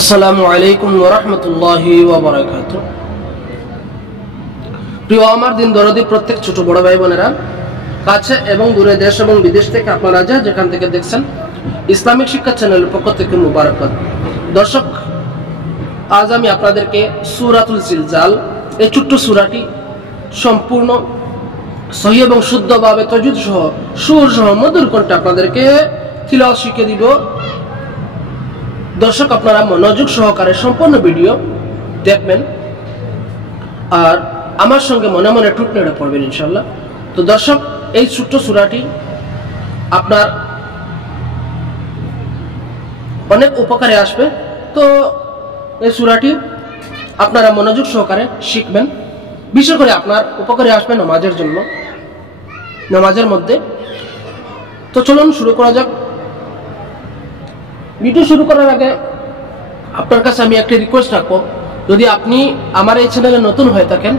আসসালামু আলাইকুম ওয়া রাহমাতুল্লাহি ওয়া বারাকাতুহু। প্রিয় আমার দিন দরদি প্রত্যেক ছোট বড় ভাই বোনেরা, কাছে এবং দূরে, দেশ এবং বিদেশ থেকে আপনারা যেখান থেকে দেখছেন, ইসলামিক শিক্ষা চ্যানেলের পক্ষ থেকে মুবারকবাদ। দর্শক, আজ আমি আপনাদেরকে সূরাতুল জিলজাল এই ছোট্ট সূরাটি সম্পূর্ণ সহিহ এবং শুদ্ধভাবে তাজউদ সহ সুর সহ মধুর কণ্ঠে আপনাদেরকে তিলাওয়াত শিখিয়ে দিব। দর্শক, আপনারা মনোযোগ সহকারে সম্পূর্ণ ভিডিও দেখবেন আর আমার সঙ্গে মনে মনে টুট নেড়ে পড়বেন ইনশাল্লাহ। তো দর্শক, এই ছোট্ট সূরাটি আপনার অনেক উপকারে আসবে। তো এই সূরাটি আপনারা মনোযোগ সহকারে শিখবেন, বিশেষ করে আপনার উপকারে আসবে নামাজের জন্য, নামাজের মধ্যে। তো চলুন শুরু করা যাক। ভিডিও শুরু করার আগে আপনার কাছে আমি একটা রিকোয়েস্ট রাখবো, যদি আপনি আমার এই চ্যানেলে নতুন হয়ে থাকেন,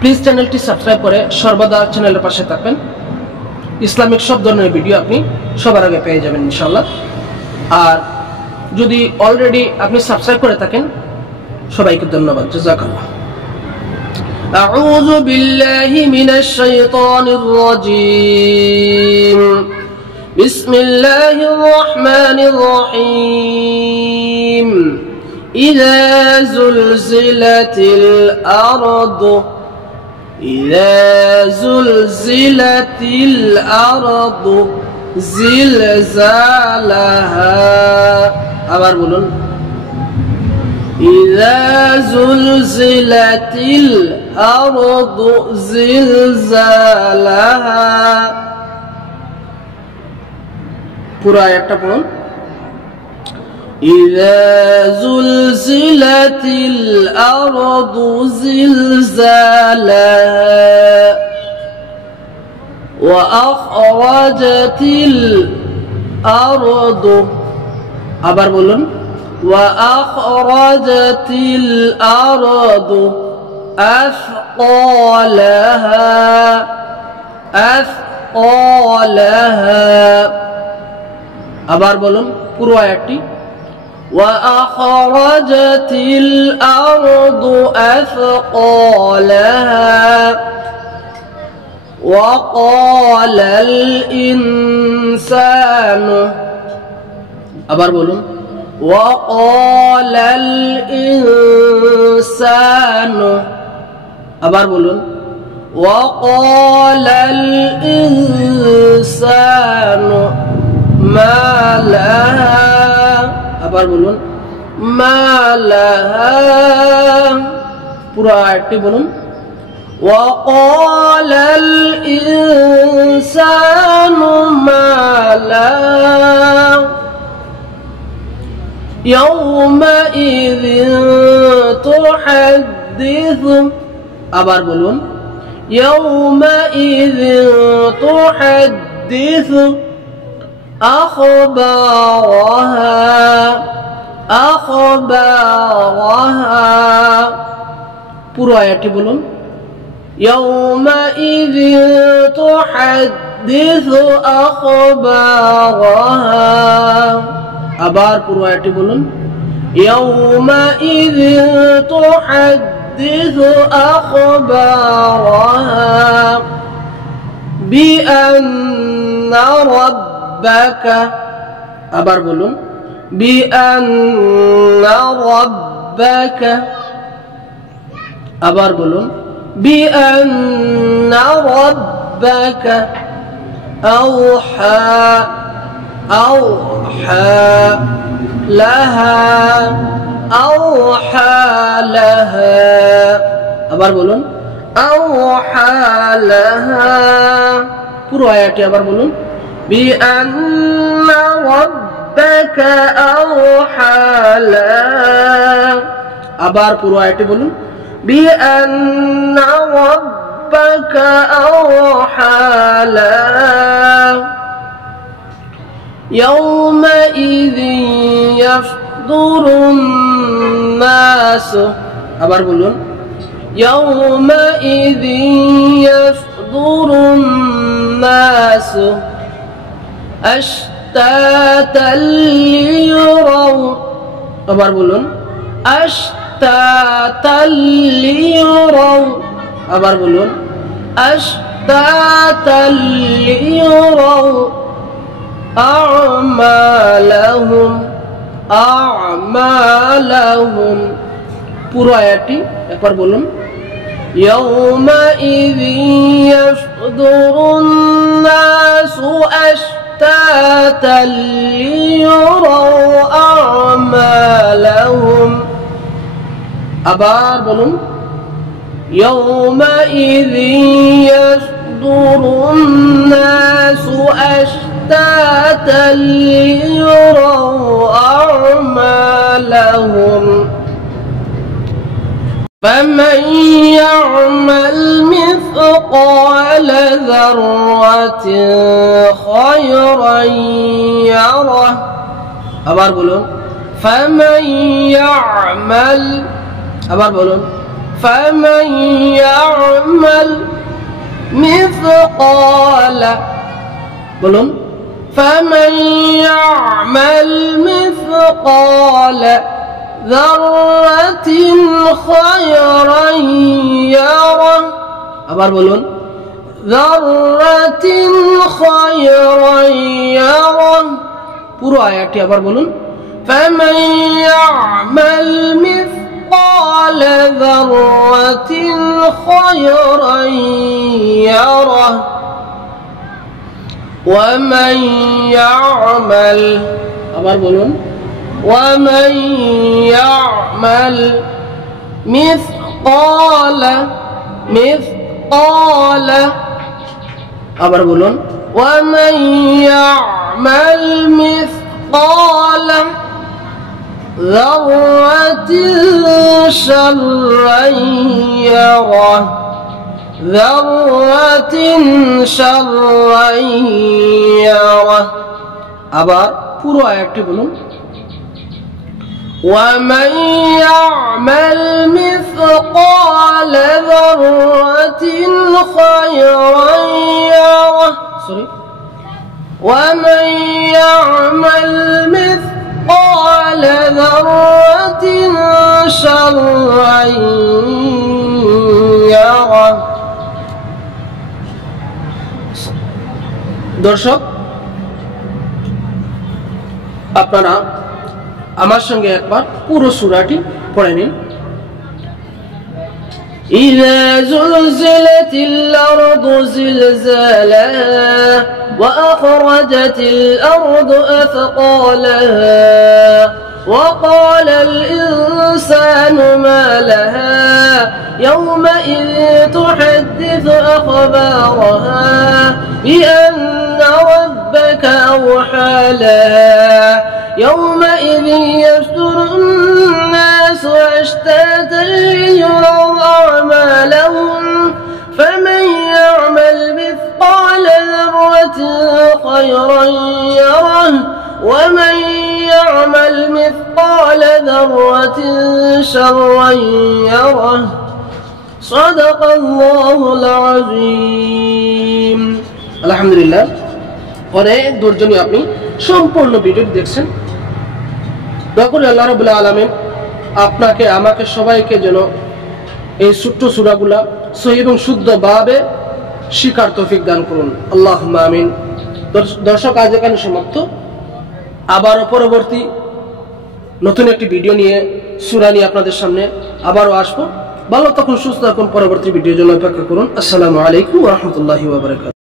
প্লিজ চ্যানেলটি সাবস্ক্রাইব করে সর্বদা চ্যানেলের পাশে থাকবেন। ইসলামিক সব ধরনের ভিডিও আপনি সবার আগে পেয়ে যাবেন ইনশাল্লাহ। আর যদি অলরেডি আপনি সাবস্ক্রাইব করে থাকেন, সবাইকে ধন্যবাদ। জাযাকাল্লাহ। আউযু বিল্লাহি মিনাশ শাইতানির রাজীম। বিসমিল্লাহির রহমানির রহিম। ইযা যুলজিলাতিল আরদু জিলজালাহা। আবার বলুন, ইযা যুলজিলাতিল আরদু জিলজালাহা। পুরো আয়াতটা পড়ুন। إذا زلزلت الأرض زلزالها وأخرجت الأرض আবার বলুন وأخرجت الأرض أثقالها আবার বলুন পুরো আয়াতটি وأخرجت الأرض أثقالها وقال الإنسان আবার বলুন وقال الإنسان আবার বলুন وقال الإنسان ما لها আবার বলুন মা লাহা। পুরো আয়াতটি বলুন وقال الإنسان ما لها يومئذ تحدث আবার বলুন يومئذ تحدث أخبارها পুরো আয়াতটি বলুন يومئذ تحدث أخبارها আবার পুরো আয়াতটি বলুন يومئذ تحدث أخبارها بأن ربك আবার বলুন بأن ربك আবার বলুন بأن ربك أوحى لها আবার বলুন أوحى لها পুরো আয়াতটি আবার বলুন بأن ربك أوحى لها আবার পুরো আয়াতটি বলুন بأن ربك أوحى لها يومئذ يصدر الناس আবার বলুন يومئذ يصدر الناس أشتاتا ليروا আবার বলুন আশতাতাল লিয়ুরাউ, আবার বলুন আশতাতাল লিয়ুরাউ আমালাহুম, আমালাহুম। পুরো আয়াতটি একবার বলুন ইয়াউমাইযি ইয়াসদুরুন নাসু আশতাতাল লিয়ুরাউ আমালাহুম। আবার বলুন ইয়াউমাইযি ইয়াসদুরুন নাসু আশতাতাল লিয়ুরাউ আমালাহুম। فمن يعمل مثقال ذرة خيرا يره। আবার বলুন فمن يعمل، আবার বলুন فمن يعمل مثقال، বলুন فمن يعمل مثقال ذرة خيرا يره। আবার বলুন ذرة خيرا يره। পুরো আয়াতটি আবার বলুন فمن يعمل مثقال ذرة خيرا يره ومن يعمل، আবার বলুন ومن يعمل مثقال، আবার বলুন ومن يعمل مثقال ذرة شرا يره، ذرة شرا يره। আবার পুরো আয়াতটি বলুন ومن يعمل مثقال ذرة خيرا يره، ومن يعمل مثقال ذرة شرا يره। দর্শক আপনারা আমার সঙ্গে একবার পুরো সূরাটি পড়ে নিন। إذا زلزلت الأرض زلزالها وأخرجت الأرض أثقالها وقال الإنسان ما لها يومئذ تحدث أخبارها بأن ربك أوحى لها يومئذ يصدر الناس أشتاتا ليروا أعمالهم فمن يعمل مثقال ذرة خيرا يره ومن يعمل مثقال ذرة شرا يره صدق الله العظيم। আলহামদুলিল্লাহ, অনেক ধৈর্য নিয়ে আপনি সম্পূর্ণ ভিডিওটি দেখছেন। দয়া করে আল্লাহ রাব্বুল আলামিন আপনাকে আমাকে সবাইকে যেন এই ছোট্ট সূরাগুলা সহিহ এবং শুদ্ধভাবে শিখার তৌফিক দান করুন, আল্লাহুম্মা আমিন। দর্শক, আজ এখানে সমাপ্ত। আবারও পরবর্তী নতুন একটি ভিডিও নিয়ে সূরা নিয়ে আপনাদের সামনে আবারও আসবো। ভালো থাকুন, সুস্থ থাকুন, পরবর্তী ভিডিওর জন্য অপেক্ষা করুন। আসসালামু আলাইকুম ওয়া রাহমাতুল্লাহি ওয়া বারাকাতুহু।